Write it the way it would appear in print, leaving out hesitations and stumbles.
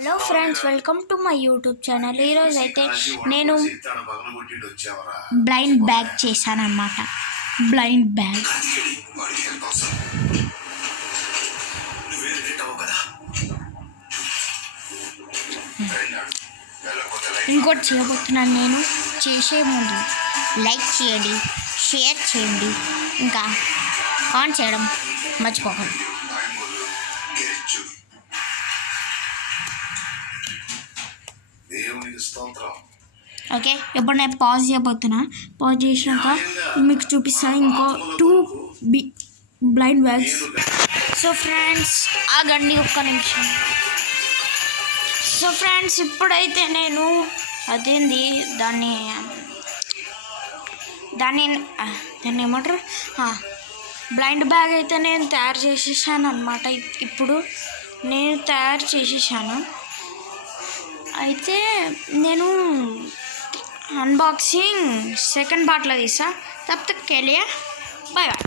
Hello friends, welcome to my YouTube channel. ఈరోజు అయితే నేను బ్లైండ్ బ్యాగ్ చేశాను అన్నమాట. బ్లైండ్ బ్యాగ్ ఇంకోటి చేయబోతున్నాను. నేను చేసే ముందు లైక్ చేయండి, షేర్ చేయండి, ఇంకా ఆన్ చేయడం మర్చిపోకండి. ఓకే, ఇప్పుడు నేను పాజ్ చేయబోతున్నా. పాజ్ చేసినాక మీకు చూపిస్తాను ఇంకో 2 బ్లైండ్ బ్యాగ్స్. సో ఫ్రెండ్స్, ఆగండి ఒక్క నిమిషం. సో ఫ్రెండ్స్, ఇప్పుడైతే నేను అదేంది దాన్ని ఏమంటారు, బ్లైండ్ బ్యాగ్ అయితే నేను తయారు చేసేసాను అనమాట. ఇప్పుడు నేను తయారు చేసేసాను. అయితే నేను అన్బాక్సింగ్ సెకండ్ పార్ట్లో తీసా. తప్ప కెలియా బాయ్ బాయ్.